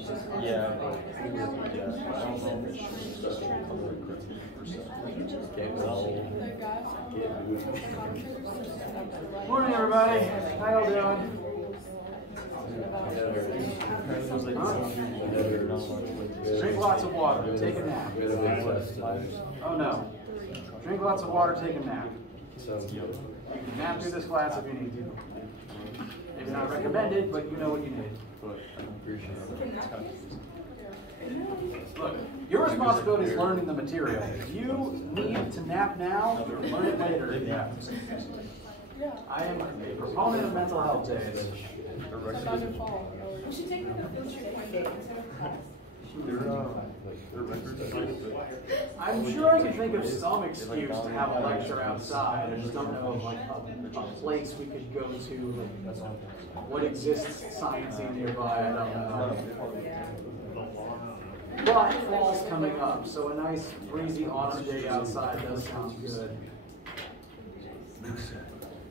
Yeah. Morning, everybody. How y'all doing? Drink lots of water. Take a nap. Oh no. Drink lots of water. Take a nap. You can nap through this class if you need to. Maybe not recommended, but you know what you need. Look, your responsibility is learning the material. If you need to nap now, learn it later. Yeah. I am a proponent of mental health days. We should take the field trip one day instead of class. I'm sure I can think of some excuse to have a lecture outside. I just don't know of like a place we could go to. What exists sciencey nearby, I don't know. But fall's coming up, so a nice breezy autumn day outside does sound good.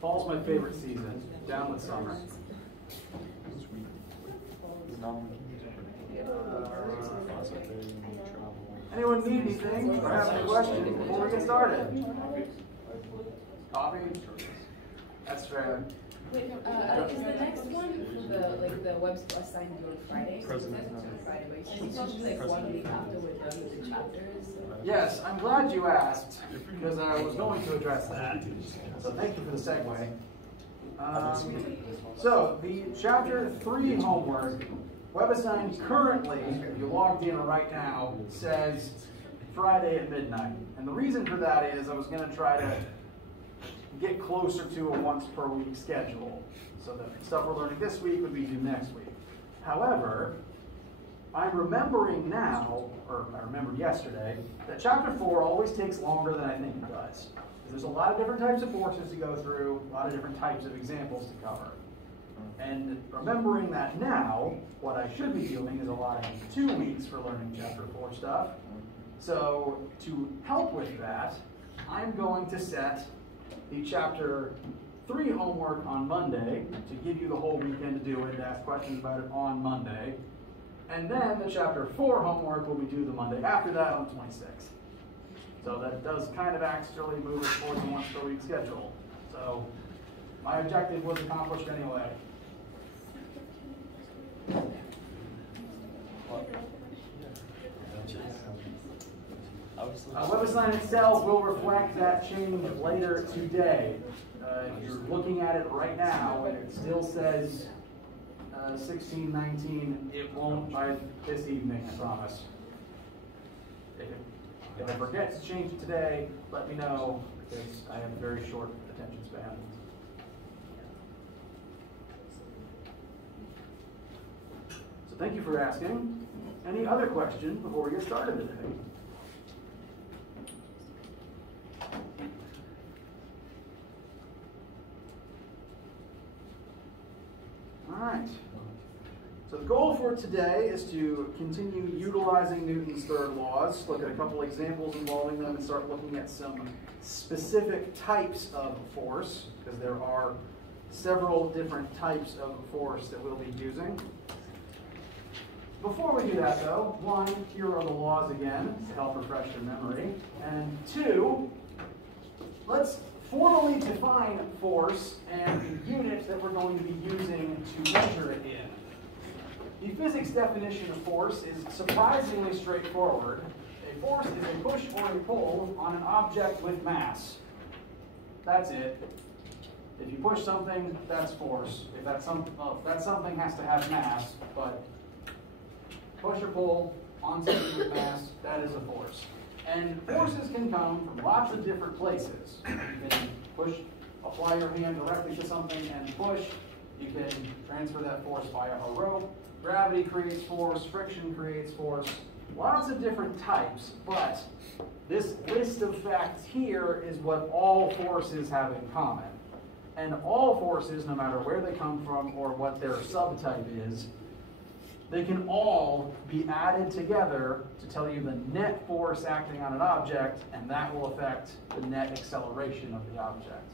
Fall's my favorite season, down with summer. Anyone need anything or have any questions before we get started? Coffee? That's fair. Wait, is the next one the web assigned due on Friday? Friday, but you said like 1 week after we're done with the chapters. Yes, I'm glad you asked because I was going to address that. So thank you for the segue. So the chapter 3 homework, WebAssign currently, if you logged in right now, says Friday at midnight. And the reason for that is I was going to try to get closer to a once per week schedule. So the stuff we're learning this week would be due next week. However, I'm remembering now, or I remembered yesterday, that chapter 4 always takes longer than I think it does. There's a lot of different types of forces to go through, a lot of different types of examples to cover. And remembering that now, what I should be doing is allotting 2 weeks for learning chapter 4 stuff. So to help with that, I'm going to set the chapter 3 homework on Monday to give you the whole weekend to do it, to ask questions about it on Monday. And then the chapter 4 homework will be due the Monday after that on the 26th. So that does kind of actually move us towards a once per week schedule. So my objective was accomplished anyway. WebAssign itself will reflect that change later today. If you're looking at it right now and it still says 1619, it won't by this evening, I promise. If I forget to change it today, let me know because I have a very short attention span. So thank you for asking. Any other questions before we get started today? All right. So the goal for today is to continue utilizing Newton's third laws, look at a couple examples involving them, and start looking at some specific types of force, because there are several different types of force that we'll be using. Before we do that though, 1, here are the laws again to help refresh your memory, and 2, let's formally define force and the unit that we're going to be using to measure it in. The physics definition of force is surprisingly straightforward. A force is a push or a pull on an object with mass. That's it. If you push something, that's force. If that something has to have mass, but push or pull on something with mass, that is a force. And forces can come from lots of different places. You can apply your hand directly to something and push. You can transfer that force via a rope. Gravity creates force, friction creates force, lots of different types, but this list of facts here is what all forces have in common. And all forces, no matter where they come from or what their subtype is, they can all be added together to tell you the net force acting on an object, and that will affect the net acceleration of the object.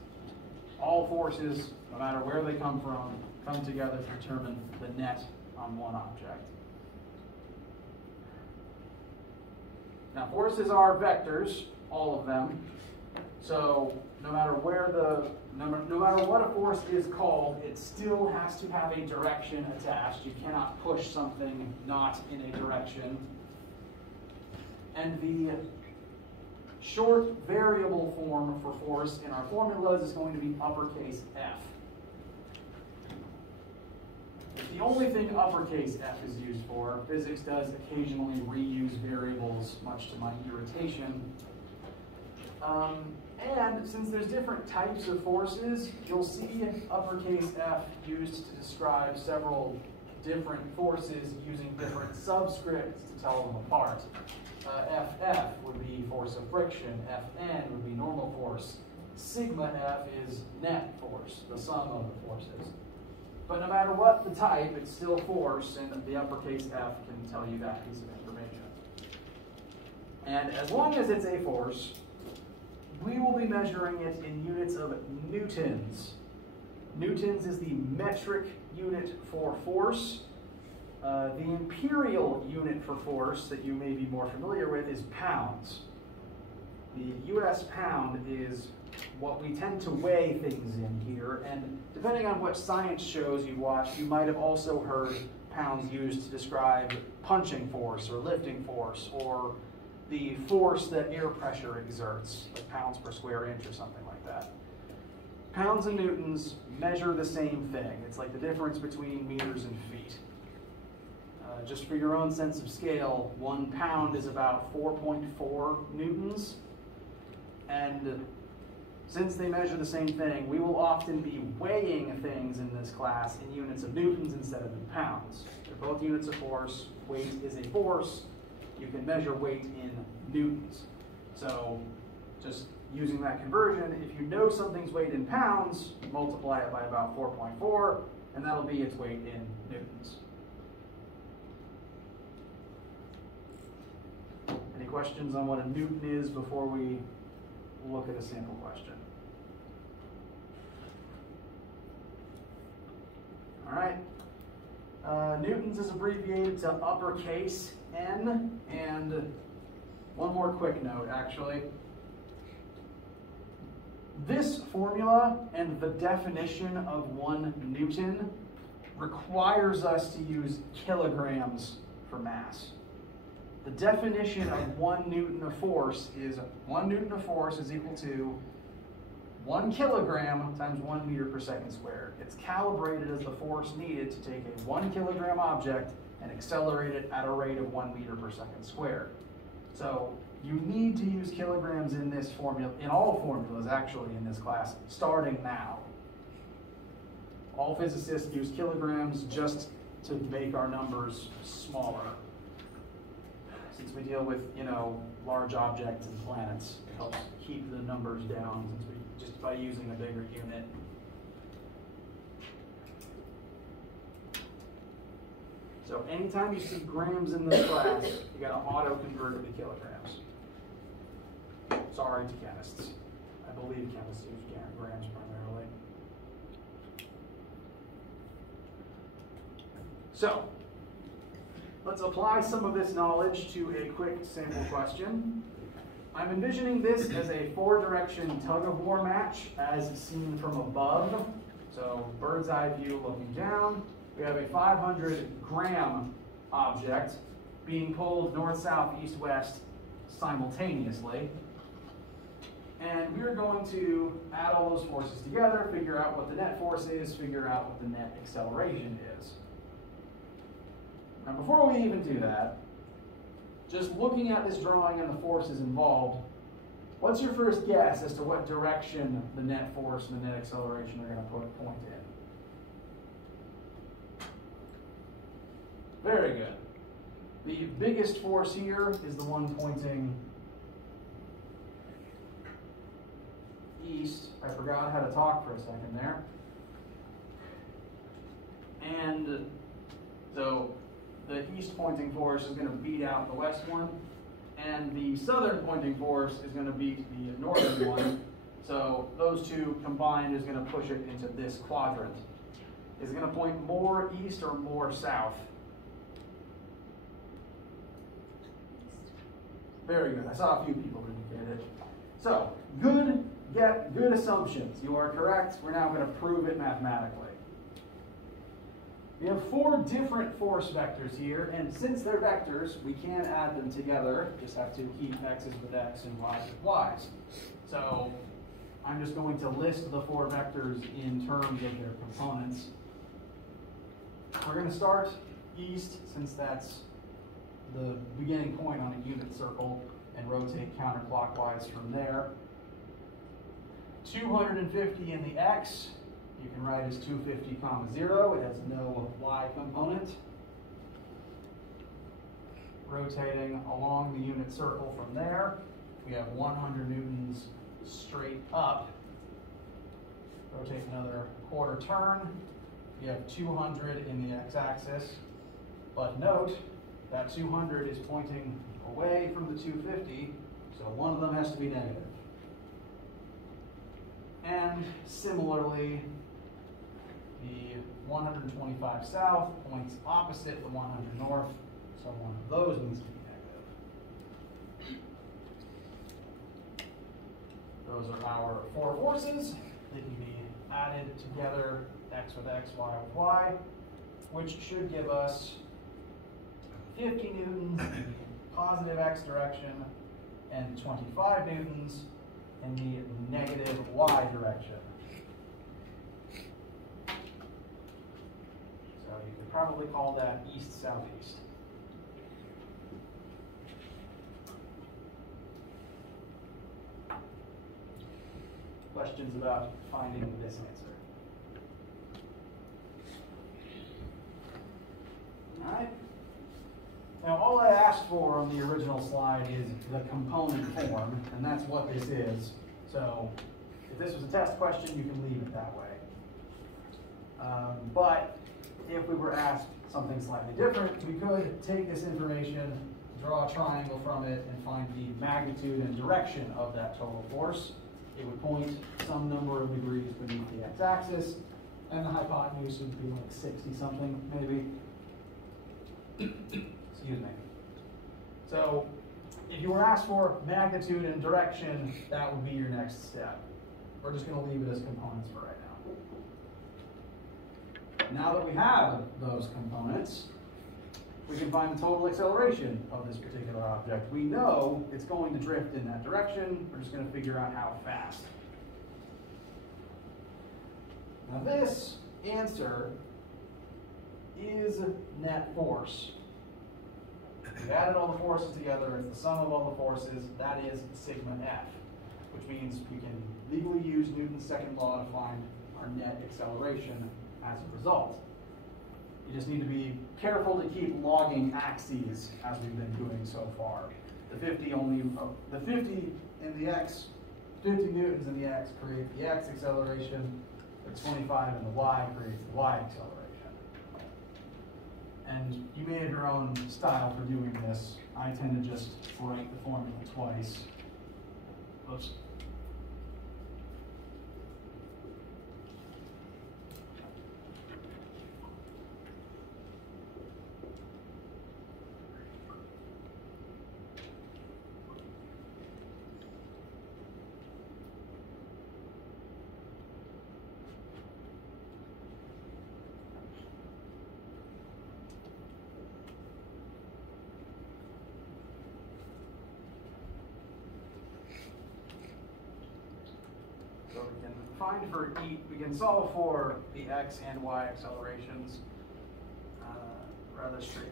All forces, no matter where they come from, come together to determine the net on one object. Now forces are vectors, all of them. So no matter what a force is called, it still has to have a direction attached. You cannot push something not in a direction. And the short variable form for force in our formulas is going to be uppercase F. It's the only thing uppercase F is used for. Physics does occasionally reuse variables, much to my irritation. And since there's different types of forces, you'll see uppercase F used to describe several different forces using different subscripts to tell them apart. FF would be force of friction, Fn would be normal force, sigma F is net force, the sum of the forces. But no matter what the type, it's still force, and the uppercase F can tell you that piece of information. And as long as it's a force, we will be measuring it in units of newtons. Newtons is the metric unit for force. The imperial unit for force that you may be more familiar with is pounds. The US pound is what we tend to weigh things in here, and depending on what science shows you watch, you might have also heard pounds used to describe punching force or lifting force, or the force that air pressure exerts, like pounds per square inch or something like that. Pounds and newtons measure the same thing. It's like the difference between meters and feet. Just for your own sense of scale, 1 pound is about 4.4 newtons. And since they measure the same thing, we will often be weighing things in this class in units of newtons instead of in pounds. They're both units of force. Weight is a force. You can measure weight in newtons. So just using that conversion, if you know something's weighed in pounds, multiply it by about 4.4, and that'll be its weight in newtons. Any questions on what a newton is before we look at a sample question? All right. Newtons is abbreviated to uppercase N, and one more quick note, actually. This formula and the definition of 1 Newton requires us to use kilograms for mass. The definition of 1 Newton of force is 1 Newton of force is equal to 1 kilogram times 1 meter per second squared. It's calibrated as the force needed to take a 1 kilogram object and accelerate it at a rate of 1 meter per second squared. So you need to use kilograms in this formula, in all formulas actually in this class, starting now. All physicists use kilograms just to make our numbers smaller. Since we deal with, large objects and planets, it helps keep the numbers down just by using a bigger unit. So anytime you see grams in this class, you got to auto-convert it to kilograms. Sorry to chemists. I believe chemists use grams primarily. So, let's apply some of this knowledge to a quick sample question. I'm envisioning this as a 4-direction tug-of-war match as seen from above. So bird's eye view looking down. We have a 500-gram object being pulled north, south, east, west simultaneously. And we're going to add all those forces together, figure out what the net force is, figure out what the net acceleration is. Now before we even do that, just looking at this drawing and the forces involved, what's your first guess as to what direction the net force and the net acceleration are going to point in? Very good. The biggest force here is the one pointing east. I forgot how to talk for a second there. And so the east pointing force is going to beat out the west one, and the southern pointing force is going to beat the northern one. So those two combined is going to push it into this quadrant. Is it going to point more east or more south? Very good. I saw a few people who did it. So, good assumptions. You are correct. We're now going to prove it mathematically. We have 4 different force vectors here, and since they're vectors, we can add them together. Just have to keep x's with x and y's with y's. So I'm just going to list the 4 vectors in terms of their components. We're going to start east, since that's the beginning point on a unit circle, and rotate counterclockwise from there. 250 in the x. You can write as 250, 0. It has no y component. Rotating along the unit circle from there, we have 100 newtons straight up. Rotate another quarter turn. You have 200 in the x-axis. But note that 200 is pointing away from the 250, so one of them has to be negative. And similarly, the 125 south points opposite the 100 north, so one of those needs to be negative. Those are our 4 forces. They can be added together, x with x, y with y, which should give us 50 newtons in the positive x direction and 25 newtons in the negative y direction. So you could probably call that east-southeast. Questions about finding this answer? All right. Now, all I asked for on the original slide is the component form, and that's what this is. So if this was a test question, you can leave it that way. But if we were asked something slightly different, we could take this information, draw a triangle from it, and find the magnitude and direction of that total force. It would point some number of degrees beneath the x-axis, and the hypotenuse would be like 60-something, maybe. Excuse me. So if you were asked for magnitude and direction, that would be your next step. We're just going to leave it as components for right now. Now that we have those components, we can find the total acceleration of this particular object. We know it's going to drift in that direction. We're just going to figure out how fast. Now this answer is net force. We've added all the forces together. It's the sum of all the forces. That is sigma F, which means we can legally use Newton's second law to find our net acceleration as a result. You just need to be careful to keep logging axes as we've been doing so far. The 50 in the x, 50 newtons in the x create the x acceleration. The 25 in the y creates the y acceleration. And you may have your own style for doing this. I tend to just write the formula twice. Oops. So we can find for each, we can solve for the x and y accelerations rather straight,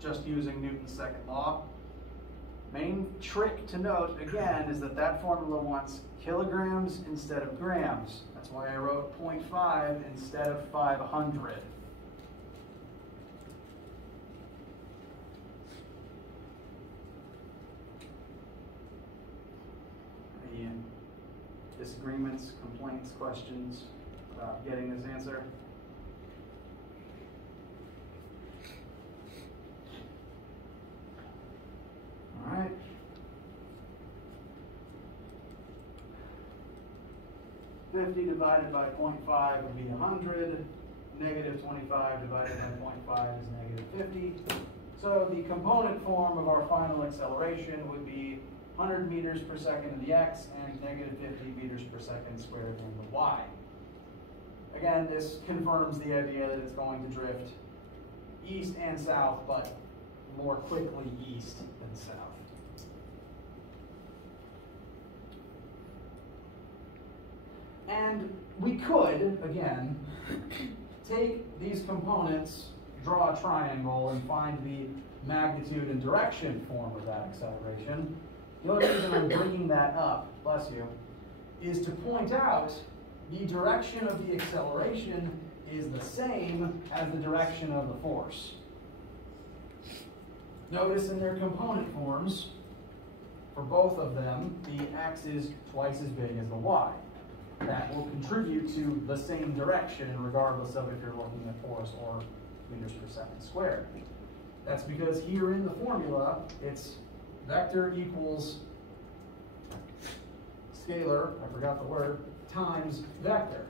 just using Newton's second law. Main trick to note, again, is that that formula wants kilograms instead of grams. That's why I wrote 0.5 instead of 500. Disagreements, complaints, questions about getting this answer? All right. $50 divided by 0.5 would be 100. Negative 25 divided by 0.5 is negative 50. So the component form of our final acceleration would be 100 meters per second in the x and negative 50 meters per second squared in the y. Again, this confirms the idea that it's going to drift east and south, but more quickly east than south. And we could, again, take these components, draw a triangle, and find the magnitude and direction form of that acceleration. The only reason I'm bringing that up, bless you, is to point out the direction of the acceleration is the same as the direction of the force. Notice in their component forms, for both of them, the x is twice as big as the y. That will contribute to the same direction regardless of if you're looking at force or meters per second squared. That's because here in the formula, it's vector equals scalar, I forgot the word, times vector.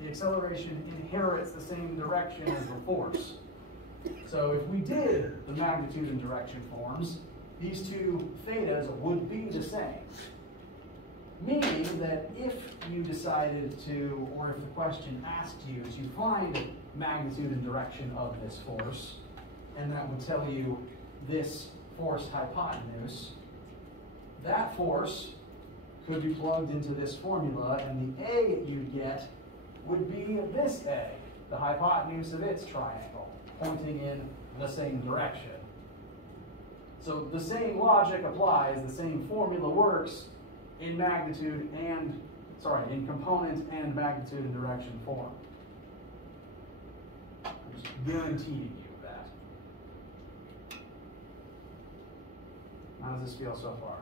The acceleration inherits the same direction as the force. So if we did the magnitude and direction forms, these two thetas would be the same. Meaning that if you decided to, or if the question asked you to find magnitude and direction of this force, and that would tell you this force hypotenuse, that force could be plugged into this formula, and the A you'd get would be this A, the hypotenuse of its triangle, pointing in the same direction. So the same logic applies, the same formula works in magnitude and, in component and magnitude and direction form. I'm just guaranteeing you that. How does this feel so far?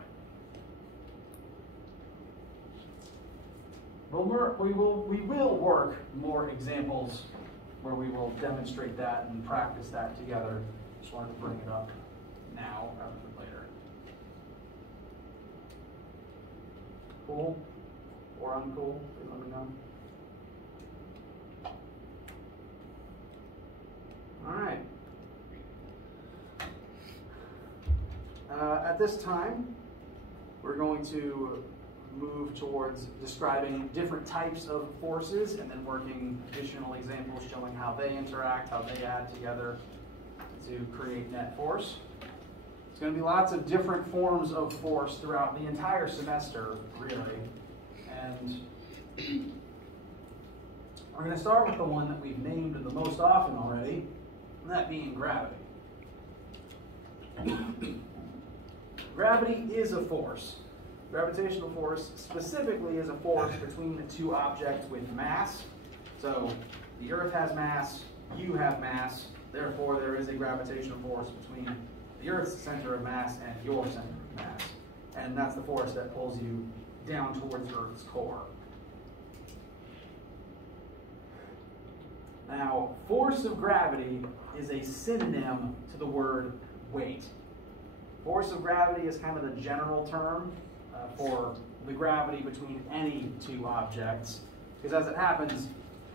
We will work more examples where we will demonstrate that and practice that together. Just wanted to bring it up now rather than later. Cool or uncool? Please let me know. All right. At this time, we're going to move towards describing different types of forces and then working additional examples showing how they interact, how they add together to create net force. There's going to be lots of different forms of force throughout the entire semester, really. And we're going to start with the one that we've named the most often already, and that being gravity. Gravity is a force. Gravitational force specifically is a force between the two objects with mass. So the Earth has mass, you have mass, therefore there is a gravitational force between the Earth's center of mass and your center of mass. And that's the force that pulls you down towards Earth's core. Now, force of gravity is a synonym to the word weight. Force of gravity is kind of the general term for the gravity between any two objects, because as it happens,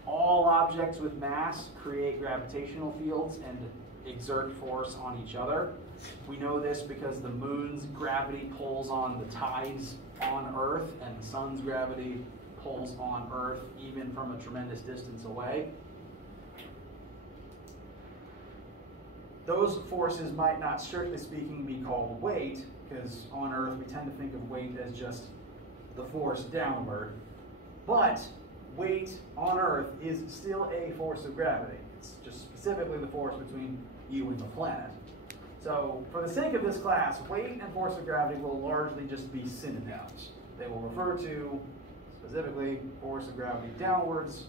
all objects with mass create gravitational fields and exert force on each other. We know this because the moon's gravity pulls on the tides on Earth, and the sun's gravity pulls on Earth even from a tremendous distance away. Those forces might not, strictly speaking, be called weight, because on Earth we tend to think of weight as just the force downward. But weight on Earth is still a force of gravity. It's just specifically the force between you and the planet. So for the sake of this class, weight and force of gravity will largely just be synonyms. They will refer to, specifically, force of gravity downwards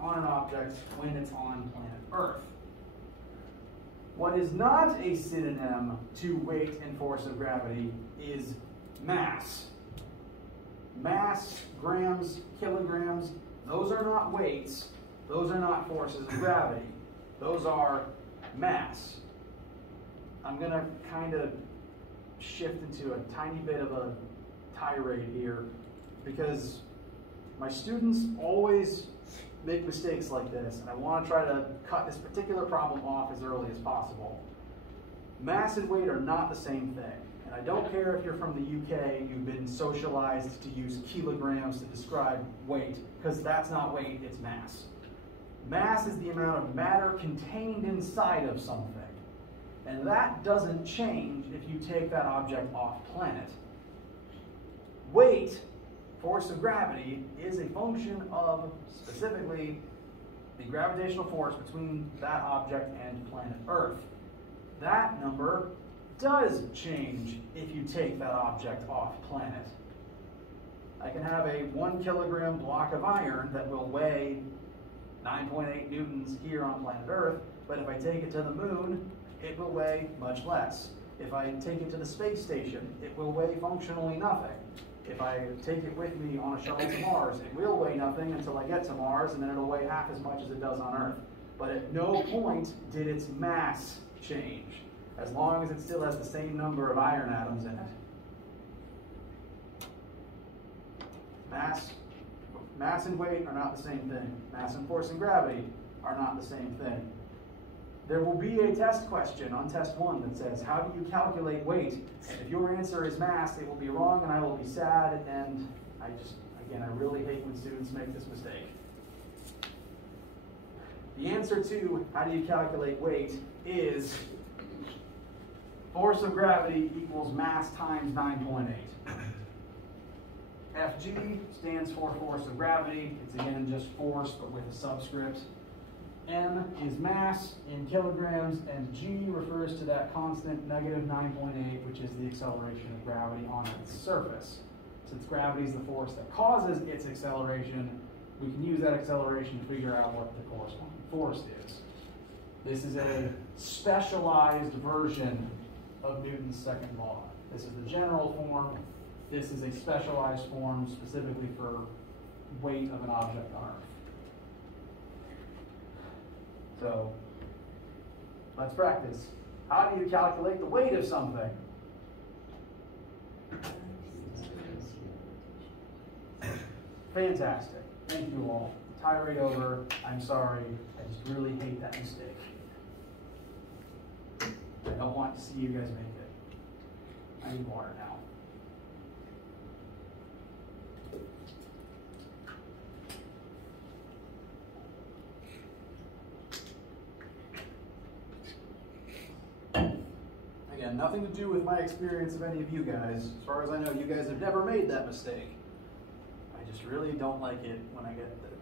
on an object when it's on planet Earth. What is not a synonym to weight and force of gravity is mass. Mass, grams, kilograms, those are not weights. Those are not forces of gravity. Those are mass. I'm going to kind of shift into a tiny bit of a tirade here because my students always make mistakes like this, and I want to try to cut this particular problem off as early as possible. Mass and weight are not the same thing. And I don't care if you're from the UK, you've been socialized to use kilograms to describe weight, because that's not weight, it's mass. Mass is the amount of matter contained inside of something. And that doesn't change if you take that object off planet. Weight, force of gravity, is a function of, specifically, the gravitational force between that object and planet Earth. That number does change if you take that object off planet. I can have a 1 kilogram block of iron that will weigh 9.8 newtons here on planet Earth, but if I take it to the moon, it will weigh much less. If I take it to the space station, it will weigh functionally nothing. If I take it with me on a shuttle to Mars, it will weigh nothing until I get to Mars, and then it'll weigh half as much as it does on Earth. But at no point did its mass change, as long as it still has the same number of iron atoms in it. Mass and weight are not the same thing. Mass and force and gravity are not the same thing. There will be a test question on test 1 that says, how do you calculate weight? And if your answer is mass, it will be wrong and I will be sad, and I really hate when students make this mistake. The answer to how do you calculate weight is force of gravity equals mass times 9.8. Fg stands for force of gravity. It's again just force, but with a subscript. M is mass in kilograms, and G refers to that constant negative 9.8, which is the acceleration of gravity on its surface. Since gravity is the force that causes its acceleration, we can use that acceleration to figure out what the corresponding force is. This is a specialized version of Newton's second law. This is the general form. This is a specialized form specifically for weight of an object on Earth. So, let's practice. How do you calculate the weight of something? Fantastic. Thank you all. Tirade over. I'm sorry. I just really hate that mistake. I don't want to see you guys make it. I need water now. Again, nothing to do with my experience of any of you guys. As far as I know, you guys have never made that mistake. I just really don't like it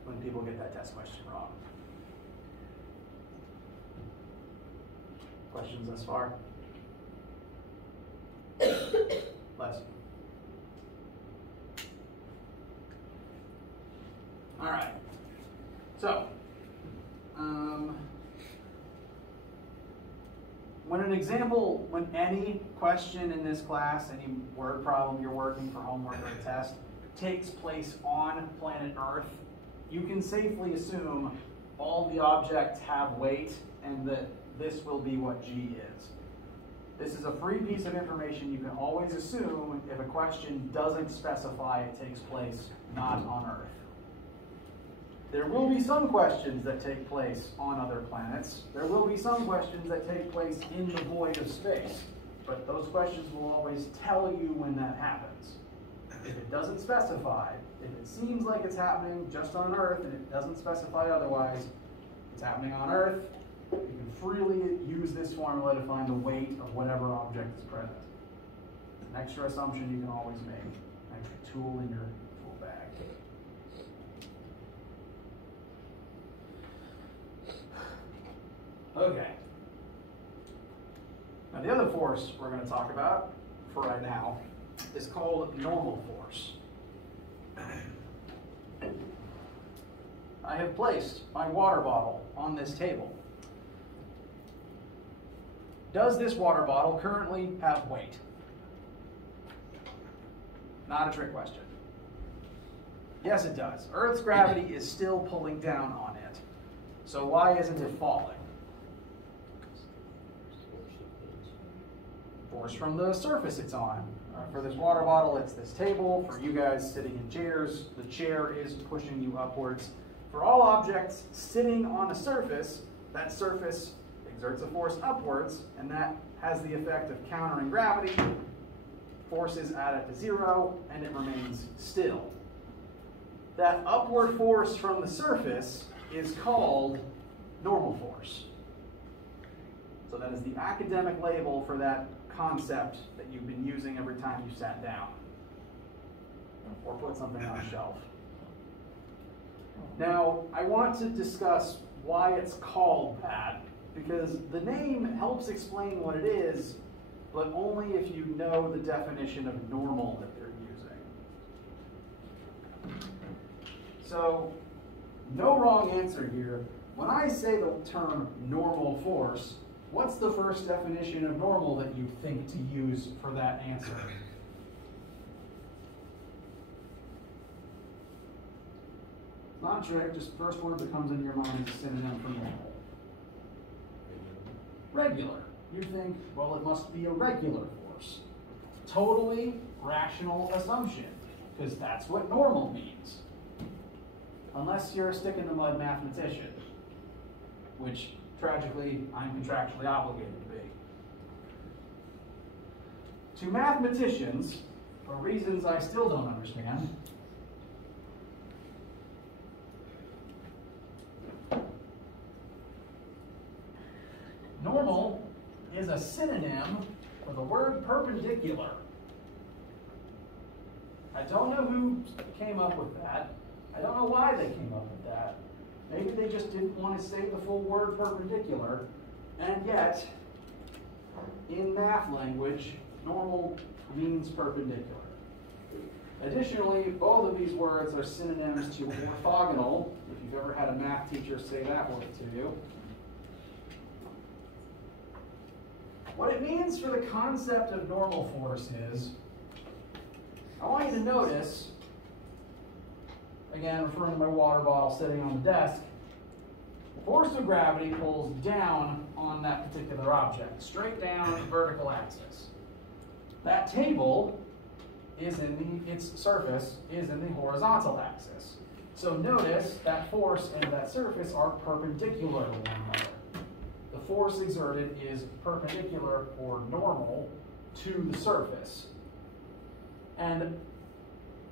when people get that test question wrong. Questions thus far? Bless you. All right. So, when any question in this class, any word problem you're working for homework or a test, takes place on planet Earth, you can safely assume all the objects have weight and that this will be what G is. This is a free piece of information you can always assume if a question doesn't specify it takes place not on Earth. There will be some questions that take place on other planets. There will be some questions that take place in the void of space. But those questions will always tell you when that happens. If it doesn't specify, if it seems like it's happening just on Earth and it doesn't specify otherwise, it's happening on Earth, you can freely use this formula to find the weight of whatever object is present. It's an extra assumption you can always make, an extra tool in your tool bag. Okay. Now the other force we're going to talk about for right now is called normal force. I have placed my water bottle on this table. Does this water bottle currently have weight? Not a trick question. Yes, it does. Earth's gravity is still pulling down on it. So why isn't it falling? Force from the surface it's on. For this water bottle, it's this table. For you guys sitting in chairs, the chair is pushing you upwards. For all objects sitting on a surface, that surface exerts a force upwards, and that has the effect of countering gravity. Force is added to 0, and it remains still. That upward force from the surface is called normal force. So that is the academic label for that concept that you've been using every time you sat down or put something on a shelf. Now, I want to discuss why it's called that, because the name helps explain what it is, but only if you know the definition of normal that they're using. So, no wrong answer here. When I say the term normal force, what's the first definition of normal that you think to use for that answer? Not a trick, just first word that comes into your mind is a synonym for normal. Regular. You think, well, it must be a regular force. Totally rational assumption, because that's what normal means. Unless you're a stick-in-the-mud mathematician, which, tragically, I'm contractually obligated to be. To mathematicians, for reasons I still don't understand, normal is a synonym for the word perpendicular. I don't know who came up with that. I don't know why they came up with that. Maybe they just didn't want to say the full word perpendicular, and yet, in math language, normal means perpendicular. Additionally, both of these words are synonyms to orthogonal, if you've ever had a math teacher say that word to you. What it means for the concept of normal force is, I want you to notice, again, referring to my water bottle sitting on the desk, the force of gravity pulls down on that particular object, straight down the vertical axis. That table is its surface is in the horizontal axis. So notice that force and that surface are perpendicular to one another. The force exerted is perpendicular or normal to the surface. And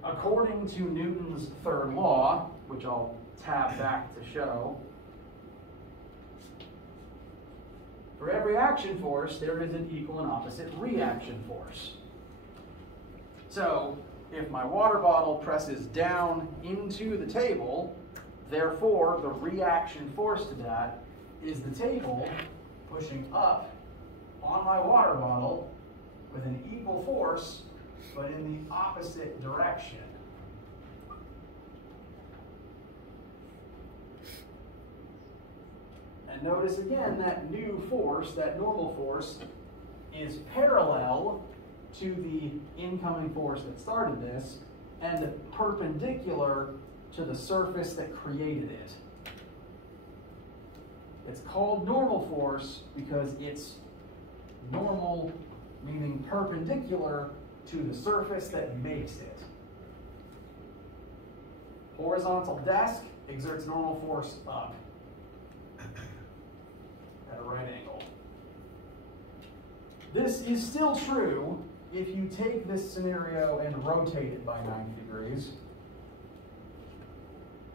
according to Newton's third law, which I'll tab back to show, for every action force, there is an equal and opposite reaction force. So, if my water bottle presses down into the table, therefore the reaction force to that is the table pushing up on my water bottle with an equal force, but in the opposite direction. And notice again that new force, that normal force, is parallel to the incoming force that started this and perpendicular to the surface that created it. It's called normal force because it's normal, meaning perpendicular to the surface that makes it. Horizontal desk exerts normal force up at a right angle. This is still true if you take this scenario and rotate it by 90 degrees.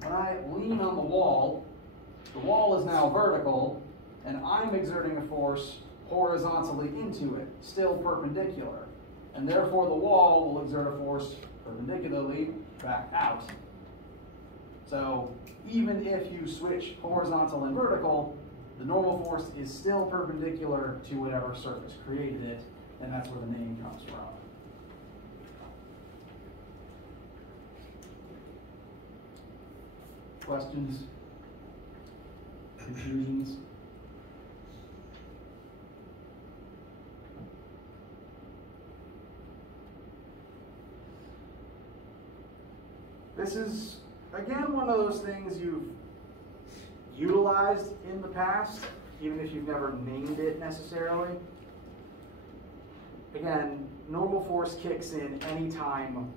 When I lean on the wall is now vertical, and I'm exerting a force horizontally into it, still perpendicular. And therefore the wall will exert a force perpendicularly back out. So even if you switch horizontal and vertical, the normal force is still perpendicular to whatever surface created it, and that's where the name comes from. Questions? Confusions? This is, again, one of those things you've utilized in the past, even if you've never named it necessarily. Again, normal force kicks in anytime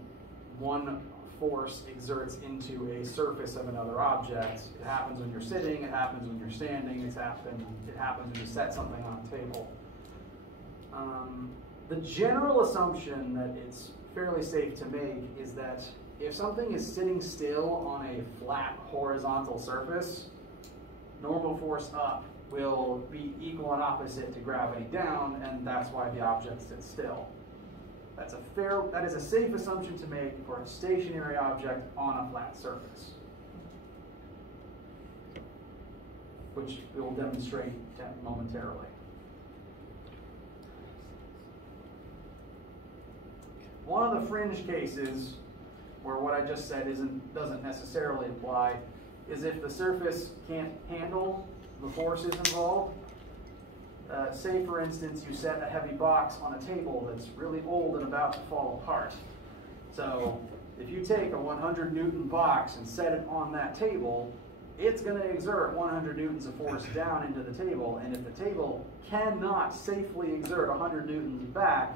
one force exerts into a surface of another object. It happens when you're sitting, it happens when you're standing, it happens when you set something on a table. The general assumption that it's fairly safe to make is that if something is sitting still on a flat horizontal surface, normal force up will be equal and opposite to gravity down, and that's why the object sits still. That is a safe assumption to make for a stationary object on a flat surface, which we will demonstrate momentarily. One of the fringe cases where what I just said doesn't necessarily apply is if the surface can't handle the forces involved. Say, for instance, you set a heavy box on a table that's really old and about to fall apart. So if you take a 100 Newton box and set it on that table, it's going to exert 100 newtons of force down into the table, and if the table cannot safely exert 100 newtons back,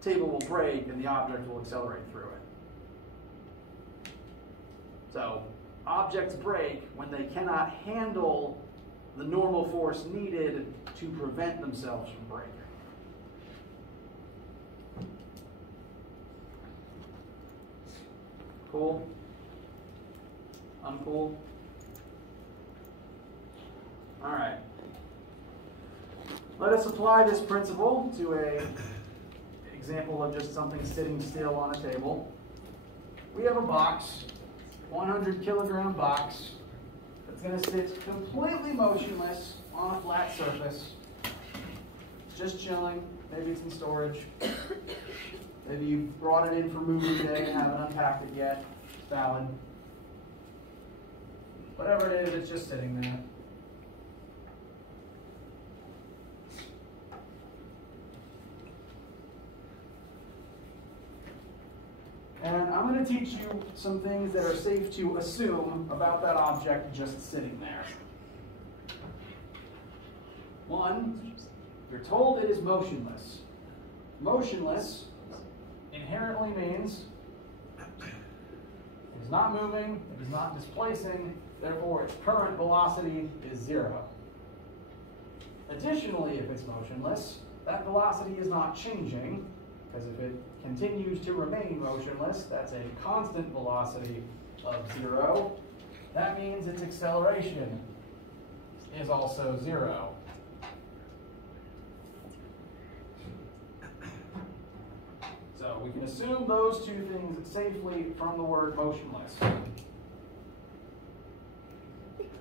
the table will break and the object will accelerate through it. So objects break when they cannot handle the normal force needed to prevent themselves from breaking. Cool? Uncool? All right. Let us apply this principle to an example of just something sitting still on a table. We have a box, 100 kilogram box, that's going to sit completely motionless on a flat surface, just chilling. Maybe it's in storage. Maybe you brought it in for moving day and haven't unpacked it yet. It's valid. Whatever it is, it's just sitting there. And I'm going to teach you some things that are safe to assume about that object just sitting there. One, you're told it is motionless. Motionless inherently means it is not moving, it is not displacing, therefore its current velocity is 0. Additionally, if it's motionless, that velocity is not changing, because if it continues to remain motionless, that's a constant velocity of 0. That means its acceleration is also 0. So we can assume those two things safely from the word motionless.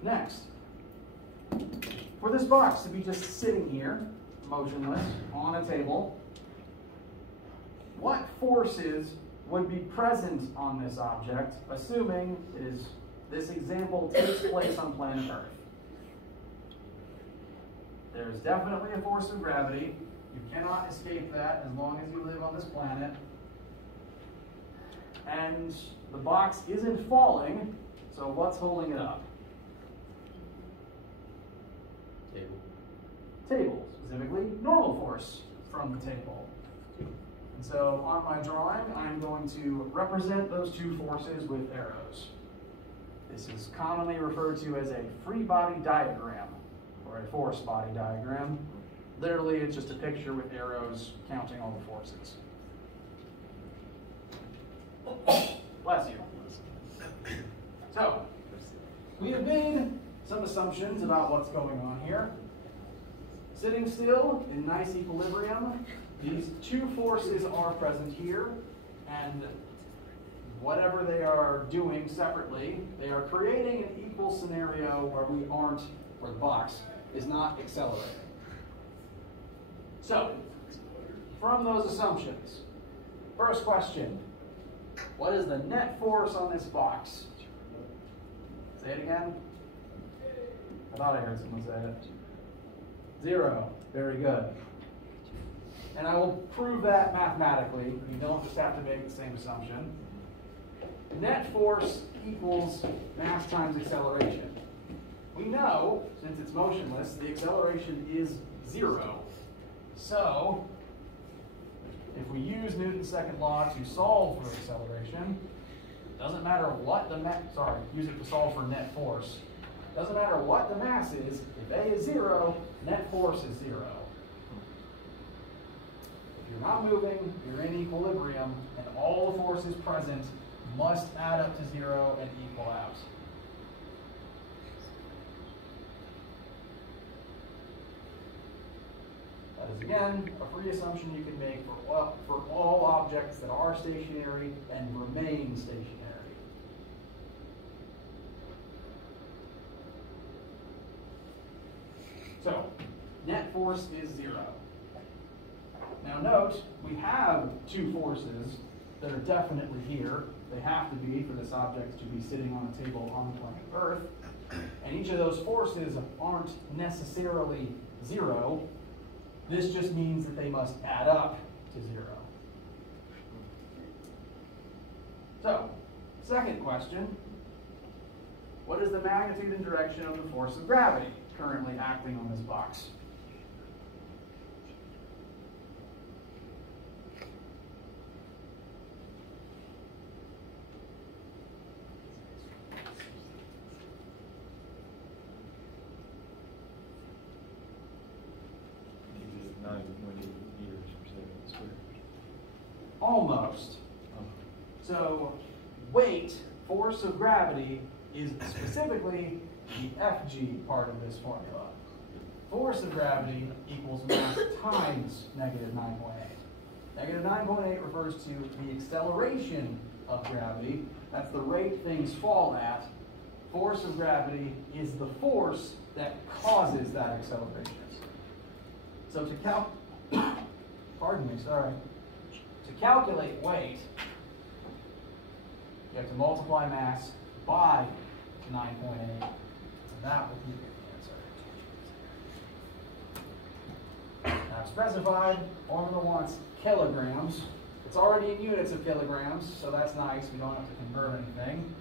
Next, for this box to be just sitting here, motionless, on a table, what forces would be present on this object, assuming this example takes place on planet Earth? There's definitely a force of gravity. You cannot escape that as long as you live on this planet. And the box isn't falling, so what's holding it up? Table, specifically normal force from the table. And so on my drawing, I'm going to represent those two forces with arrows. This is commonly referred to as a free body diagram, or a force body diagram. Literally, it's just a picture with arrows counting all the forces. Bless you. So, we have made some assumptions about what's going on here. Sitting still in nice equilibrium, these two forces are present here, and whatever they are doing separately, they are creating an equal scenario where the box is not accelerating. So, from those assumptions, first question, what is the net force on this box? Say it again. I thought I heard someone say it. 0. Very good. And I will prove that mathematically. You don't just have to make the same assumption. Net force equals mass times acceleration. We know, since it's motionless, the acceleration is 0. So, if we use Newton's second law to solve for acceleration, Doesn't matter what the use it to solve for net force. Doesn't matter what the mass is, if A is 0, net force is 0. If you're not moving, you're in equilibrium, and all the forces present must add up to 0 and equal out. That is, again, a free assumption you can make for all objects that are stationary and remain stationary. So, net force is 0. Now note, we have two forces that are definitely here. They have to be for this object to be sitting on a table on the planet Earth. And each of those forces aren't necessarily 0. This just means that they must add up to 0. So, second question, what is the magnitude and direction of the force of gravity currently acting on this box? Almost. So, weight, force of gravity, is specifically the Fg part of this formula. Force of gravity equals mass times negative 9.8. Negative 9.8 refers to the acceleration of gravity. That's the rate things fall at. Force of gravity is the force that causes that acceleration. So to calculate weight, you have to multiply mass by 9.8, and that will give you the answer. Now, specified, formula wants kilograms. It's already in units of kilograms, so that's nice. We don't have to convert anything.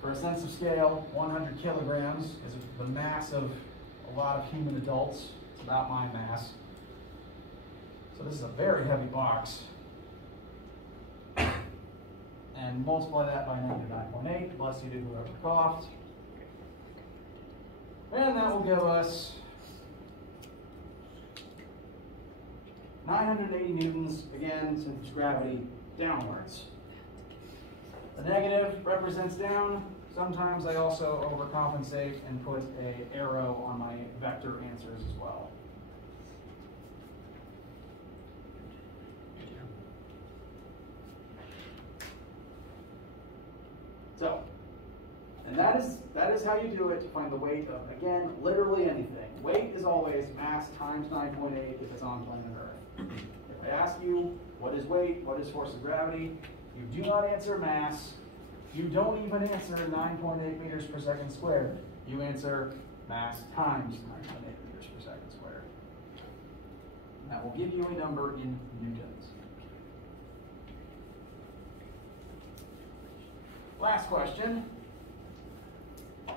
For a sense of scale, 100 kilograms is the mass of a lot of human adults. It's about my mass. So this is a very heavy box. And multiply that by negative 9.8, bless you to whoever coughed. And that will give us 980 newtons, again, since gravity downwards. The negative represents down. Sometimes I also overcompensate and put an arrow on my vector answers as well. So, and that is how you do it to find the weight of, again, literally anything. Weight is always mass times 9.8 if it's on planet Earth. If I ask you, what is weight, what is force of gravity, you do not answer mass. You don't even answer 9.8 meters per second squared. You answer mass times 9.8 meters per second squared. That will give you a number in newtons. Last question.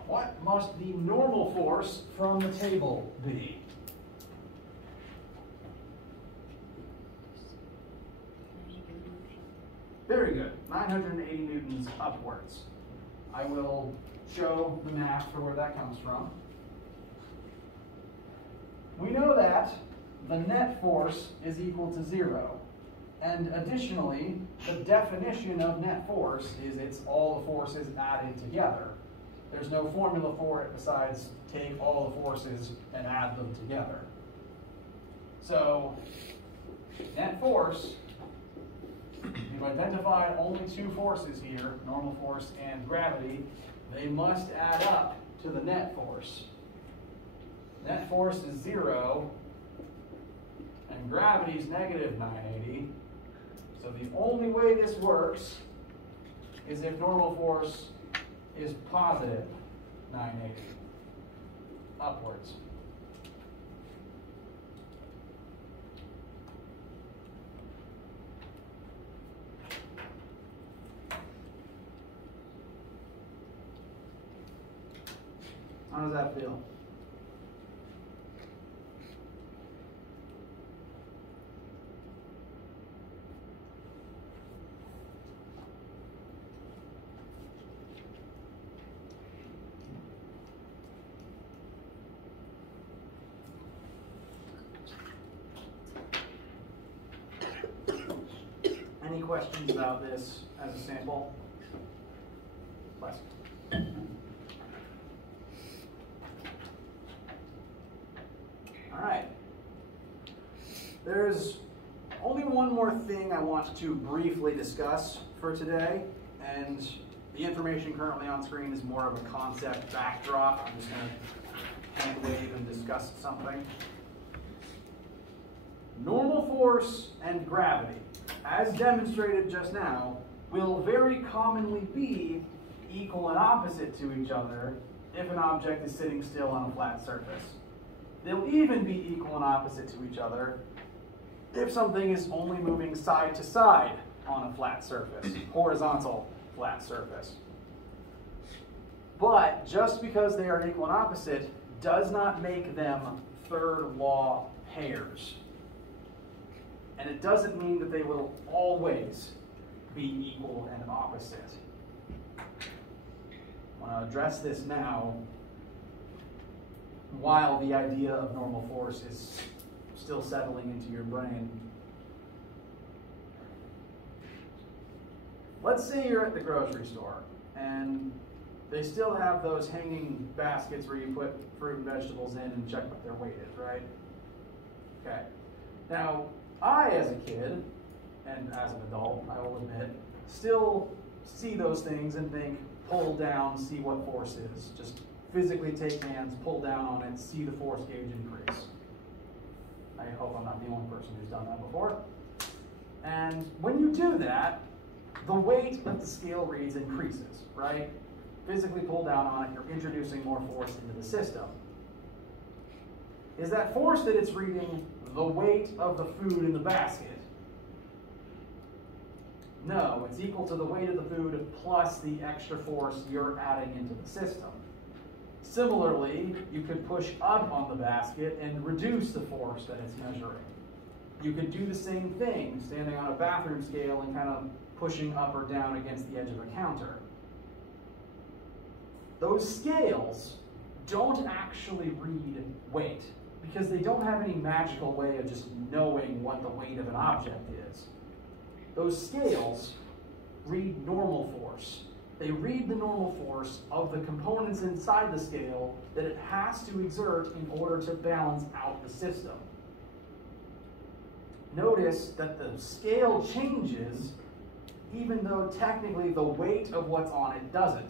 What must the normal force from the table be? Very good. 980 newtons upwards. I will show the math for where that comes from. We know that the net force is equal to 0. And additionally, the definition of net force is it's all the forces added together. There's no formula for it besides take all the forces and add them together. So, net force, we've identified only two forces here, normal force and gravity. They must add up to the net force. Net force is 0, and gravity is negative 980. So the only way this works is if normal force is positive 980 upwards. How does that feel? questions about this as a sample? Les. All right. There's only one more thing I want to briefly discuss for today, and the information currently on screen is more of a concept backdrop. I'm just going to hand wave and discuss something. Normal force and gravity, as demonstrated just now, will very commonly be equal and opposite to each other if an object is sitting still on a flat surface. They'll even be equal and opposite to each other if something is only moving side to side on a flat surface, horizontal flat surface. But just because they are equal and opposite does not make them third law pairs. And it doesn't mean that they will always be equal and opposite. I want to address this now while the idea of normal force is still settling into your brain. Let's say you're at the grocery store and they still have those hanging baskets where you put fruit and vegetables in and check what their weight is, right? Okay. Now, I, as a kid, and as an adult, I will admit, still see those things and think, pull down, see what force is. Just physically take hands, pull down on it, see the force gauge increase. I hope I'm not the only person who's done that before. And when you do that, the weight that the scale reads increases, right? Physically pull down on it, you're introducing more force into the system. Is that force that it's reading the weight of the food in the basket? No, it's equal to the weight of the food plus the extra force you're adding into the system. Similarly, you could push up on the basket and reduce the force that it's measuring. You could do the same thing, standing on a bathroom scale and kind of pushing up or down against the edge of a counter. Those scales don't actually read weight because they don't have any magical way of just knowing what the weight of an object is. Those scales read normal force. They read the normal force of the components inside the scale that it has to exert in order to balance out the system. Notice that the scale changes even though technically the weight of what's on it doesn't.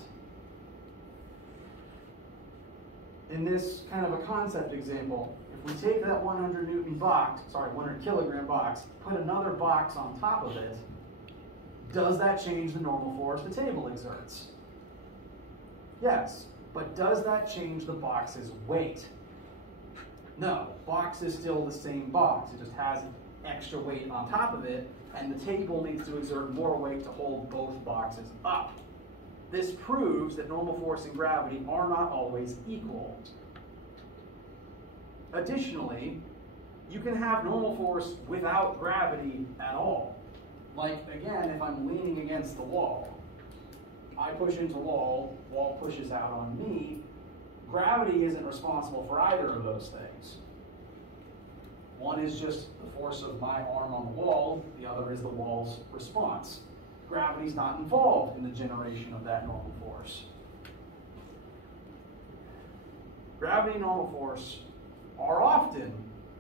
In this kind of a concept example, if we take that 100 kilogram box, put another box on top of it, does that change the normal force the table exerts? Yes, but does that change the box's weight? No, box is still the same box. It just has extra weight on top of it, and the table needs to exert more weight to hold both boxes up. This proves that normal force and gravity are not always equal. Additionally, you can have normal force without gravity at all. Like, again, if I'm leaning against the wall, I push into wall pushes out on me. Gravity isn't responsible for either of those things. One is just the force of my arm on the wall, the other is the wall's response. Gravity's not involved in the generation of that normal force. Gravity and normal force are often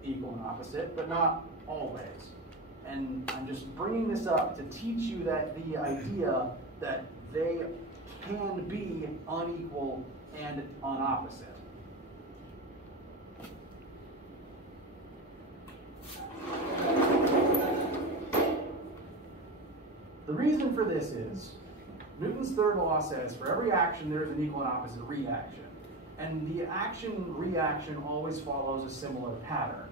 equal and opposite, but not always. And I'm just bringing this up to teach you that the idea that they can be unequal and unopposite. The reason for this is Newton's third law says for every action there is an equal and opposite reaction. And the action-reaction always follows a similar pattern.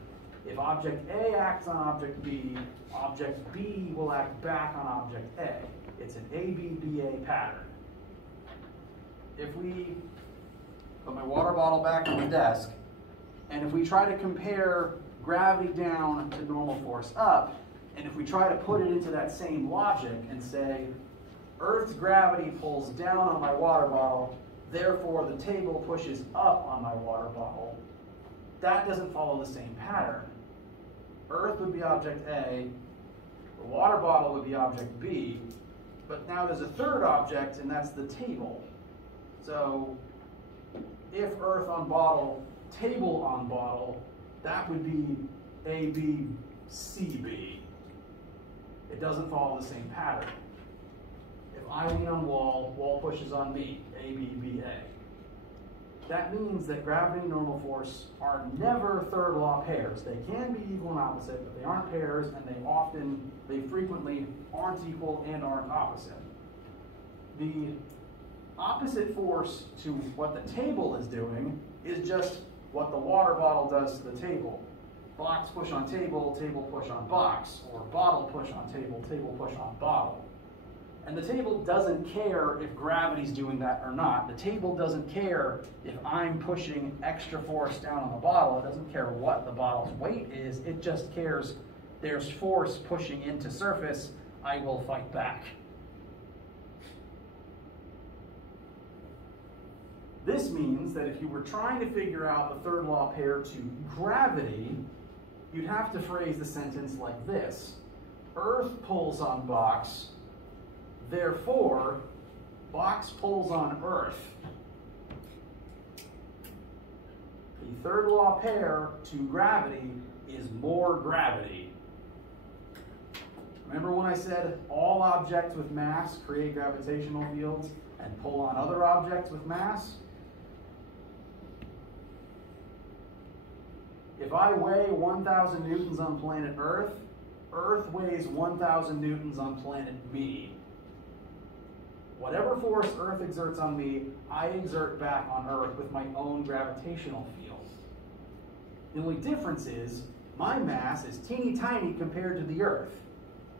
If object A acts on object B will act back on object A. It's an A-B-B-A pattern. If we put my water bottle back on the desk, and if we try to compare gravity down to normal force up, and if we try to put it into that same logic and say, Earth's gravity pulls down on my water bottle, therefore the table pushes up on my water bottle, that doesn't follow the same pattern. Earth would be object A, The water bottle would be object B, but now there's a third object, and that's the table. So if earth on bottle, table on bottle, that would be AB, CB. It doesn't follow the same pattern. If I lean on wall, wall pushes on me, AB, BA. That means that gravity and normal force are never third law pairs. They can be equal and opposite, but they aren't pairs, and they frequently aren't equal and aren't opposite. The opposite force to what the table is doing is just what the water bottle does to the table. Box push on table, table push on box, or bottle push on table, table push on bottle. And the table doesn't care if gravity's doing that or not. The table doesn't care if I'm pushing extra force down on the bottle. It doesn't care what the bottle's weight is. It just cares there's force pushing into surface. I will fight back. This means that if you were trying to figure out the third law pair to gravity, you'd have to phrase the sentence like this. Earth pulls on box, therefore, box pulls on earth. The third law pair to gravity is more gravity. Remember when I said all objects with mass create gravitational fields and pull on other objects with mass? If I weigh 1,000 newtons on planet Earth, Earth weighs 1,000 newtons on planet me. Whatever force Earth exerts on me, I exert back on Earth with my own gravitational field. The only difference is my mass is teeny tiny compared to the Earth.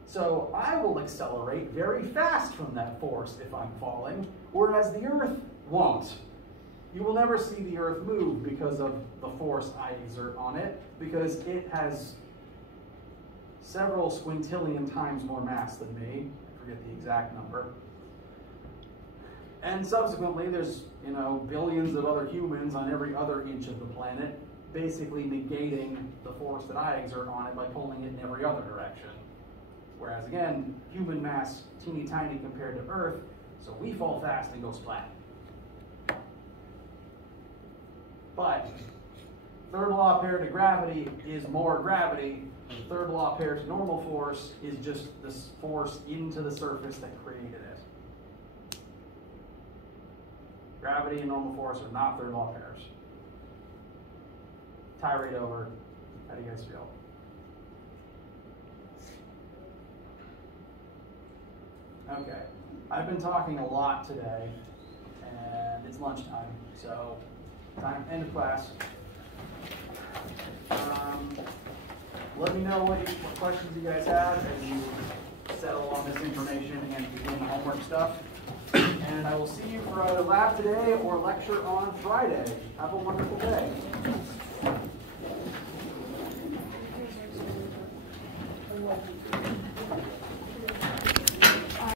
So I will accelerate very fast from that force if I'm falling, whereas the Earth won't. You will never see the Earth move because of the force I exert on it, because it has several squintillion times more mass than me. I forget the exact number. And subsequently, there's, billions of other humans on every other inch of the planet, basically negating the force that I exert on it by pulling it in every other direction. Whereas again, human mass, teeny tiny compared to Earth, so we fall fast and go splat. But third law pair to gravity is more gravity. The third law pair to normal force is just this force into the surface that created it. Gravity and normal force are not third law pairs. Tirade over. How do you guys feel? Okay. I've been talking a lot today, and it's lunchtime, so end of class. Let me know what questions you guys have as you settle on this information and begin the homework stuff. And I will see you for either lab today or lecture on Friday. Have a wonderful day.